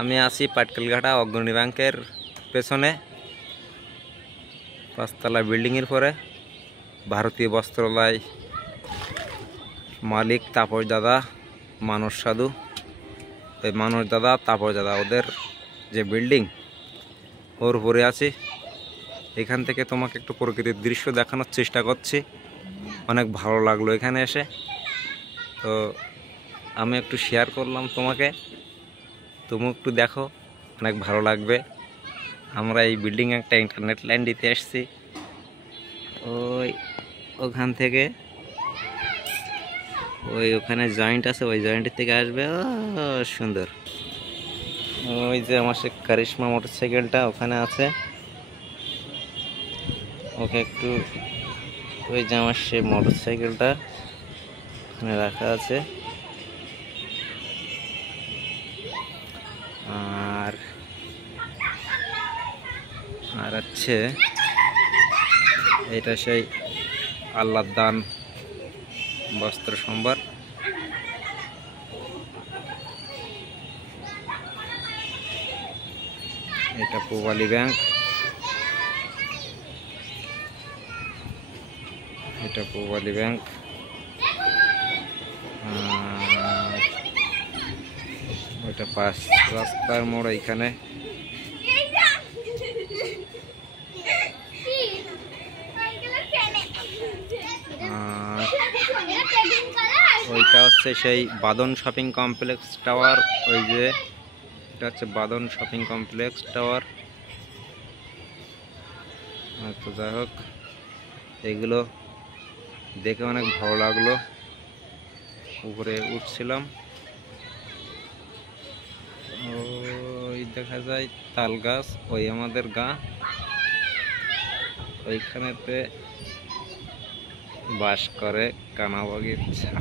আমি আছি পাটকেলঘাটা অগ্রণী ব্যাংকের পেছনে ৫তলা বিল্ডিংয়ের পরে ভারতীয় বস্ত্রালয় মালিক তাপস দাদা, মানস সাধু, ওই মানস দাদা তাপস দাদা ওদের যে বিল্ডিং ওর উপরে আছি। এখান থেকে তোমাকে একটু প্রকৃতির দৃশ্য দেখানোর চেষ্টা করছি। অনেক ভালো লাগলো এখানে এসে, তো আমি একটু শেয়ার করলাম তোমাকে, তুমি একটু দেখো, অনেক ভালো লাগবে। আমরা এই বিল্ডিং একটা ইন্টারনেট লাইন দিতে এসেছি, ওখান থেকে ওখানে জয়েন্ট আছে, ওই জয়েন্টের থেকে আসবে। সুন্দর। ওই যে আমার সে কারিশমা মোটরসাইকেলটা ওখানে আছে, ওকে একটু, ওই যে আমার সে মোটরসাইকেলটা ওখানে রাখা আছে। আর আছে এটা সেই আল্লাহর দান বস্ত্র সম্ভার। এটা পূবালী ব্যাংক, এটা পূবালী ব্যাংক। ওইটা পাঁচ রাস্তার মোড় এইখানে। ওইটা হচ্ছে সেই বাদন শপিং কমপ্লেক্স টাওয়ার। ওই যে এটা হচ্ছে বাদন শপিং কমপ্লেক্স টাওয়ার। তো যাই হোক, এগুলো দেখে অনেক ভালো লাগলো। উপরে উঠছিলাম, ওই দেখা যায় তাল গাছ, ওই আমাদের গা, ওইখানেতে বাস করে কানাবাগিচা।